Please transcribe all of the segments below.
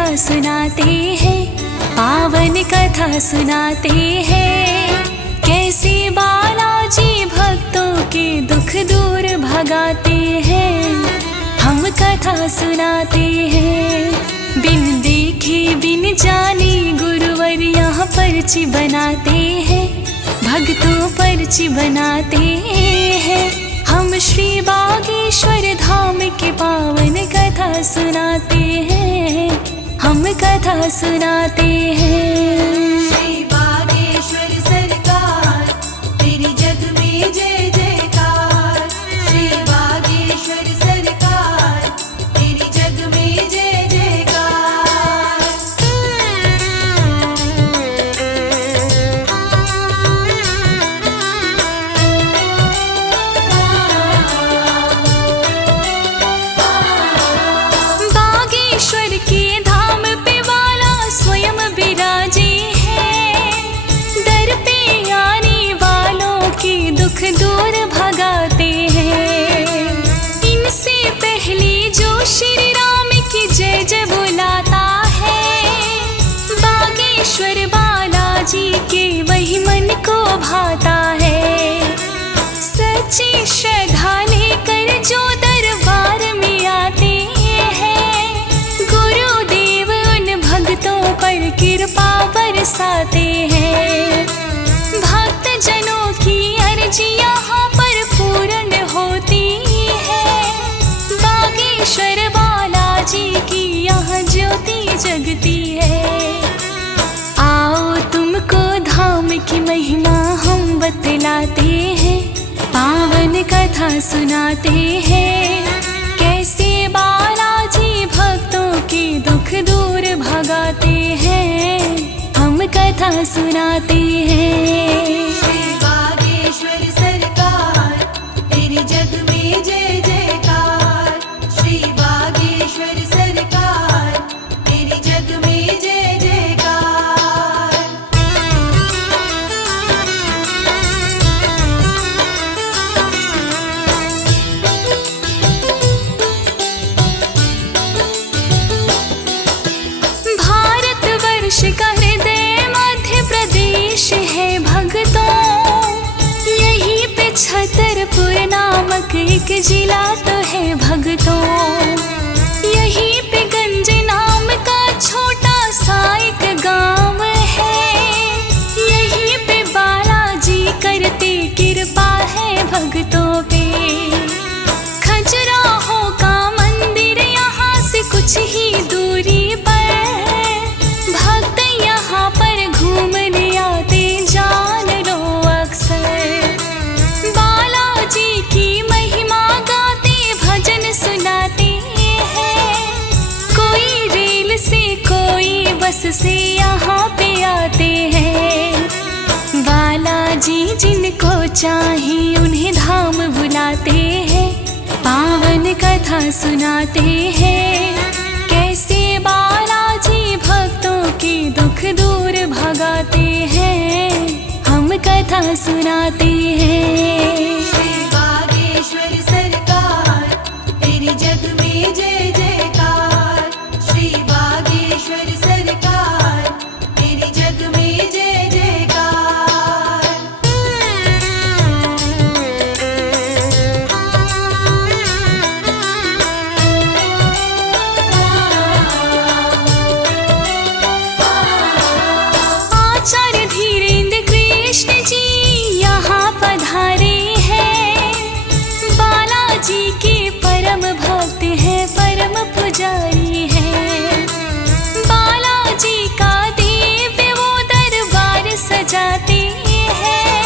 कथा सुनाते हैं, पावन कथा सुनाते हैं। कैसे बालाजी भक्तों के दुख दूर भगाते हैं, हम कथा सुनाते हैं। बिन देखे बिन जाने गुरुवर यहाँ पर्ची बनाते हैं, भक्तों पर्ची बनाते हैं। हम श्री बागेश्वर धाम के पावन कथा सुनाते हैं, हम कथा सुनाते हैं। श्री बागेश्वर सरकार तेरी जग में जय जयकार। श्री बागेश्वर सरकार तेरी जग में जय जयकार। बागेश्वर के धाम पे वाला स्वयं विराजे हैं, दर पे आने वालों के दुख दूर भगाते हैं। इनसे पहले जो श्री राम की जय जय बुलाता है, बागेश्वर बालाजी के वही मन को भाता है। सच्ची श्रद्धा लेकर जो दरबार में आते हैं, गुरुदेव उन भक्तों पर कृपा बरसाते हैं। भक्त जनों की अर्जी यहाँ पर पूर्ण होती है, बागेश्वर बालाजी की यहाँ ज्योति जगती है। आओ तुमको धाम की महिमा हम बतलाते हैं, पावन कथा सुनाते हैं। कैसे बालाजी भक्तों के दुख दूर भगाते हैं, हम कथा सुनाते हैं। श्री बागेश्वर सरकार तेरी जग में जय जयकार। श्री बागेश्वर सरकार तेरी जग में जय जयकार। भारतवर्ष का हृदय मध्य प्रदेश है भक्तों, यहीं पे छतरपुर नामक एक जिला तो है भक्तों। यहीं पे गंज नाम का छोटा सा एक गांव है, यहीं पे बालाजी करते कृपा है भक्तों पे। खजुराहो का मंदिर यहाँ से कुछ ही दूरी पर, भक्त यहाँ पर घूमने आते जान लो अक्सर। बालाजी की महिमा गाते भजन सुनाते हैं, कोई रेल से कोई बस से यहाँ पे आते हैं। बालाजी जिनको चाहे उन्हें धाम बुलाते हैं, पावन कथा सुनाते हैं। कैसे बालाजी भक्तों के दुख दूर भगाते हैं, हम कथा सुनाते हैं। श्री बागेश्वर सरकार तेरी जग में जय जयकार। श्री बागेश्वर सरकार तेरी जग में जय जयकार। आचार्य धीरेन्द्र कृष्ण जी यहाँ पधारे हैं, बालाजी के परम भक्त हैं, परम पुजारी हैं। बालाजी का दिव्य वो दरबार सजाते हैं,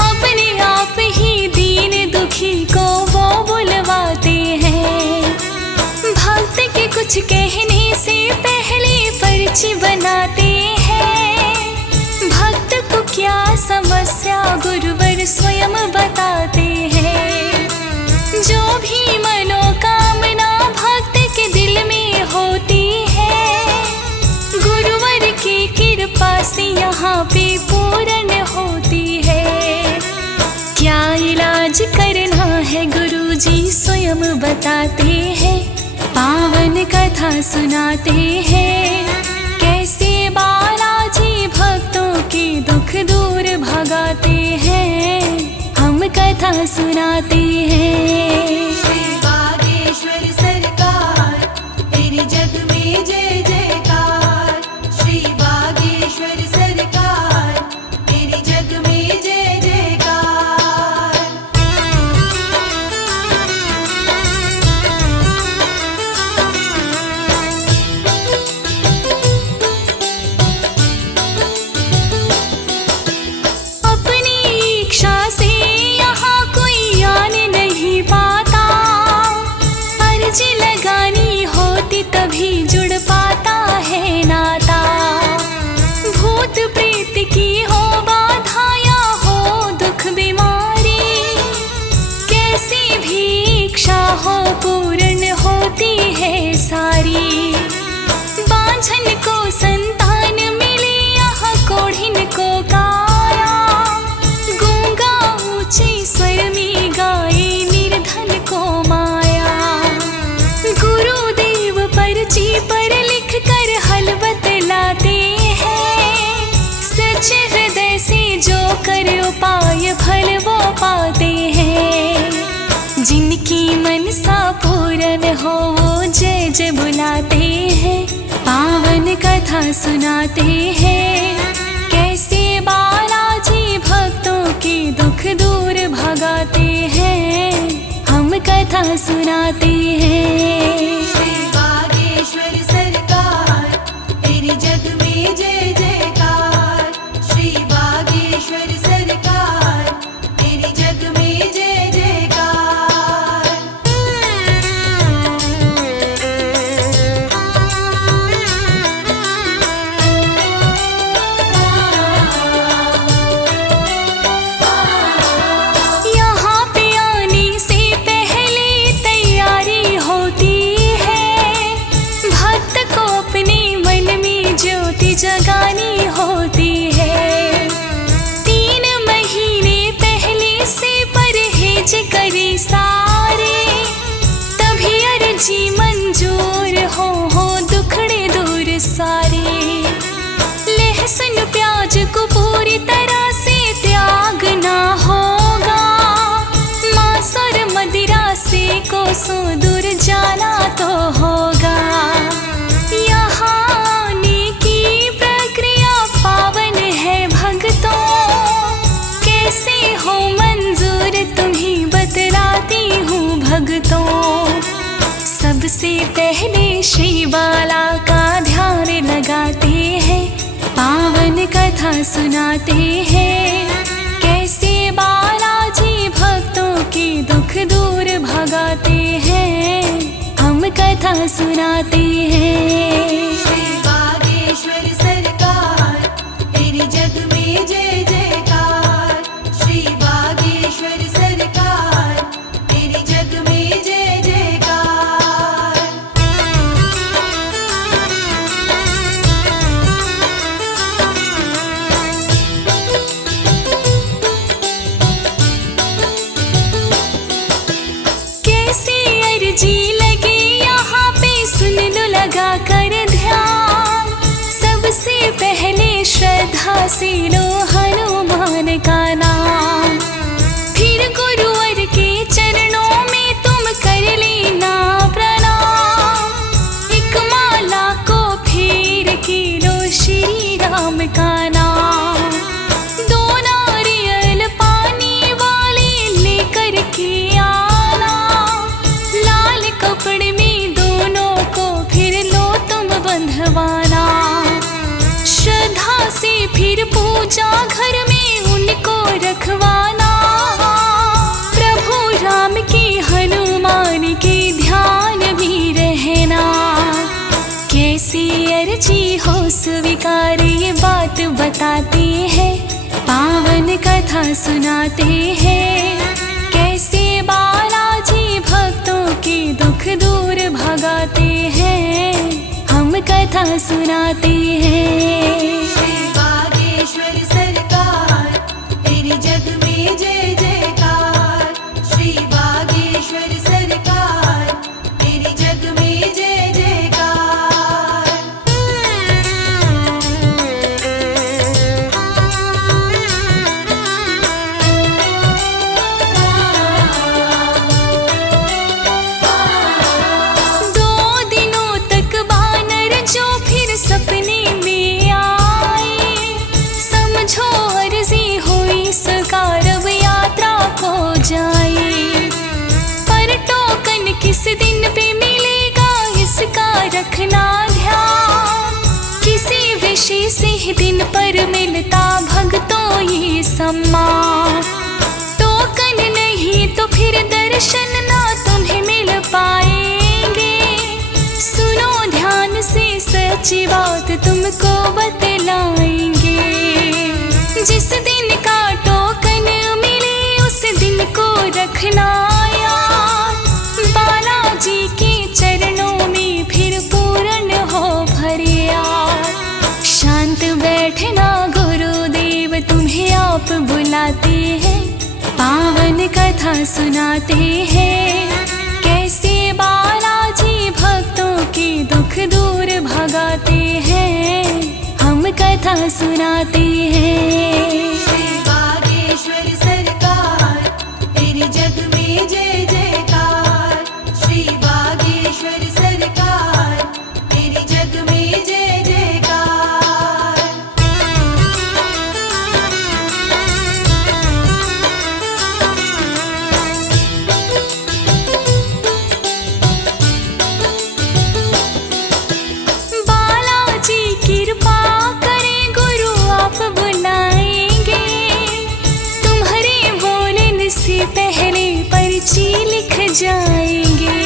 अपने आप ही दीन दुखी को वो बुलवाते हैं। भक्त के कुछ कहने से पहले पर्ची बनाते हैं, भक्त को क्या समस्या गुरुवर स्वयं बताते हैं। जो भी मनोकामना भक्त के दिल में होती है, गुरुवर की कृपा से यहाँ पे पूर्ण होती है। क्या इलाज करना है गुरुजी स्वयं बताते हैं, पावन पावन कथा सुनाते हैं, कैसे बालाजी भक्तों के दुख दूर भगाते हैं, हम कथा सुनाते हैं। श्री बागेश्वर सरकार तेरे जग में जय जयकार। श्री बागेश्वर सरकार तेरे जग में जय जयकार। अपनी इच्छा से यहाँ कोई आने नहीं पाता, अर्जी लगानी होती तभी जुड़ पाता है नाता। भूत प्रेत की हो बाधा या हो दुख बीमारी, कैसी भी इच्छा हो पूर्ण होती है सारी। बांझन को संतान मिली, यहाँ कोढ़िन को काया, गूंगा ऊंचे स्वर में गाए निर्धन को माया। गुरुदेव पर्ची पर लिख कर हल बतलाते हैं, सच हृदय से जो कर उपाय फल वो पाते हैं। जिनकी मनसा पूर्ण हो वो जय जय बुलाते हैं, पावन कथा सुनाते हैं, कैसे बालाजी भक्तों के दुख दूर भगाते हैं, हम कथा सुनाते हैं। श्री बागेश्वर सरकार तेरे जग में जय जयकार। श्री बागेश्वर सरकार तेरे जग में जय जयकार। यहाँ पे आने से पहले तैयारी होती है, भक्त को अपने मन में ज्योति जगानी होती है। 3 महीने पहले से परहेज करे सारे, तभी अर्जी मंजूर हो दुखड़े दूर सारे। लहसुन प्याज को पूरी तरह से त्यागना होगा, मांस और मदिरा से कोसों दूर जाना तो होगा। यहाँ आने की प्रक्रिया पावन है भक्तों, कैसे हो मंजूर तुम्हें बतलाती हूँ भक्तों। सबसे पहले श्री बाला का ध्यान लगाते हैं, पावन कथा सुनाते हैं, कैसे बालाजी भक्तों के दुख दूर भगाते हैं, हम कथा सुनाते हैं। श्री बागेश्वर सरकार तेरे जग में जय जयकार। श्री बागेश्वर सरकार तेरे जग में जय जयकार। कैसी अर्जी लगी यहाँ पे सुन लो लगा कर ध्यान, सबसे पहले श्रद्धा से लो हनुमान का नाम। फिर गुरुवर के चरणों में तुम कर लेना प्रणाम, एक माला को फेर के लो श्री राम का नाम। 2 नारियल पानी वाले लेकर के आना, लाल कपड़े में दोनों को फिर लो तुम बंधवाना। श्रद्धा से फिर पूजा घर में उनको रखवाना, प्रभु राम के हनुमान के ध्यान भी रहना। कैसी अर्जी हो स्वीकार ये बात बताते हैं, पावन कथा सुनाते हैं, कैसे बालाजी भक्तों के दुख दूर भगाते हैं, हम कथा सुनाते हैं। श्री बागेश्वर सरकार तेरे जग में जय जयकार। श्री बागेश्वर सरकार तेरे जग में जय अम्मा। टोकन नहीं तो फिर दर्शन ना तुम्हें मिल पाएंगे। सुनो ध्यान से सच्ची बात तुमको बतलाएंगे। जिस दिन का टोकन मिले उस दिन को रखना याद। बालाजी के चरणों में फिर पूर्ण हो फरियाद। शांत बैठना गुरुदेव तुम्हें आप बुलाते हैं। पावन कथा सुनाते हैं। कैसे बालाजी भक्तों के दुख दूर भगाते हैं। हम कथा सुनाते हैं। श्री बागेश्वर सरकार तेरे जग में जय जयकार। श्री बागेश्वर सरकार तेरे जग में जय जयकार। बालाजी कृपा करें गुरु आप बुलाएंगे। तुम्हारे बोलने से पहले पर्ची लिख जाएंगे।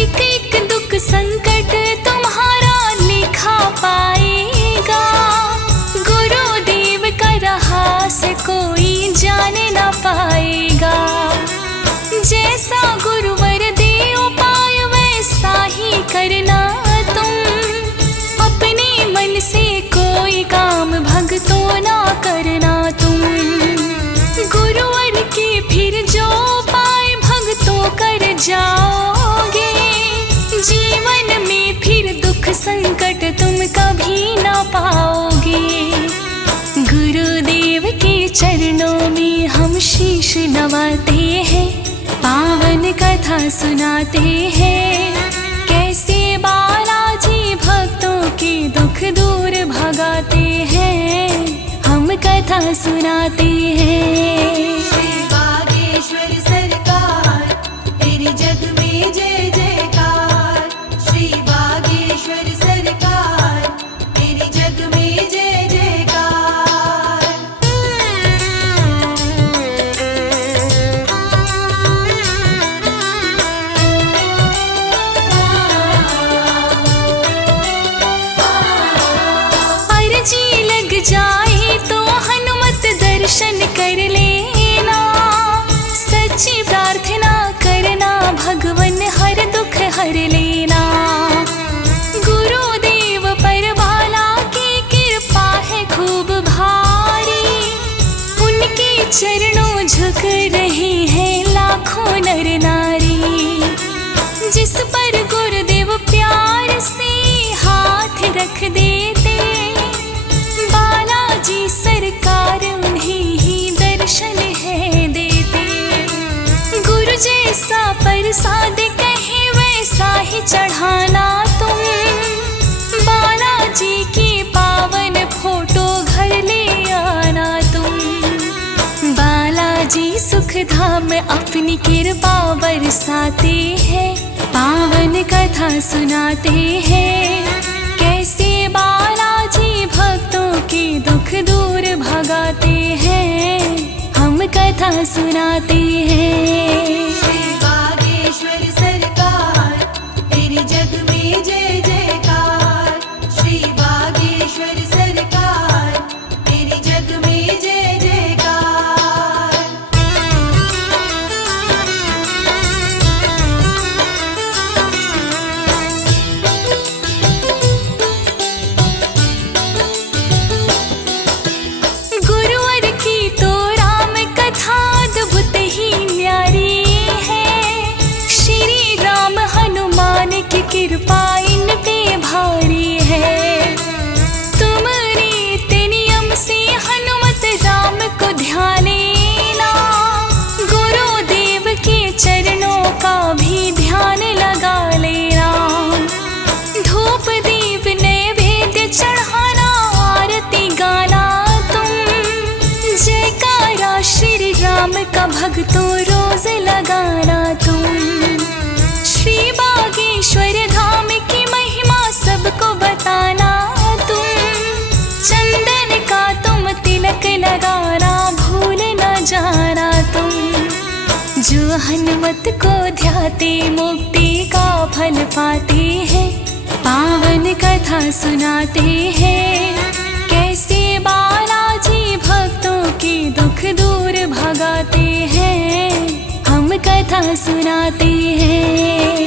एक एक दुख संकट तुम्हारा लिखा पाएगा। गुरुदेव का रहस्य कोई जान ना पाएगा। जैसा गुरुवर दे उपाय वैसा ही करना तुम। अपने मन से कोई काम भक्तों ना करना तुम। गुरुवर के फिर जो उपाय भक्तों कर जाओगे। जीवन में फिर दुख संकट तुम कभी ना पाओगे। गुरुदेव के चरणों में हम शीश नवाते हैं। पावन कथा सुनाते हैं। कैसे बालाजी भक्तों के दुख दूर भगाते हैं। हम कथा सुनाते हैं। श्री बागेश्वर सरकार तेरे जग में जय जयकार। श्री बागेश्वर सरकार तेरे जग में जय जयकार। अर्जी लग जाए तो हनुमत दर्शन कर लेना। सच्ची प्रार्थना करना भगवन हर दुख हर लेना। गुरुदेव पर बाला की कृपा है खूब भारी। उनके चरणों झुक रहे हैं लाखों नर नारी। जिस पर गुरुदेव प्यार से हाथ रख देते। बालाजी सरकार उन्हें ही दर्शन है देते। गुरु जैसा प्रसाद कहे वैसा ही चढ़ाना तुम। बालाजी की पावन फोटो घर ले आना तुम। बालाजी सुख धाम अपनी कृपा बरसाते हैं। पावन कथा सुनाते हैं। कैसे बालाजी भक्तों के दुख दूर भगाते हैं। हम कथा सुनाते हैं। श्री बागेश्वर सरकार तेरे जग में जय जयकार। श्री बागेश्वर सरकार तेरे जग में जय जयकार। गुरुवर की तो राम कथा अद्भुत ही न्यारी है। श्री राम हनुमान की कृपा इन पे भारी है। तुम रीति नियम से हनुमत राम को ध्यान लेना। गुरुदेव के चरणों का भी ध्यान लगा लेना। धूप दीप नैवेद्य चढ़ाना आरती गाना तुम। जयकारा श्री राम का भक्तों रोज लगाना तुम। श्री बागेश्वर धाम की महिमा सबको बताना तुम। चंदन का तुम तिलक लगाना हनुमत को ध्याते मुक्ति का फल पाते हैं। पावन कथा सुनाते हैं, कैसे बालाजी भक्तों के दुख दूर भगाते हैं। हम कथा सुनाते हैं।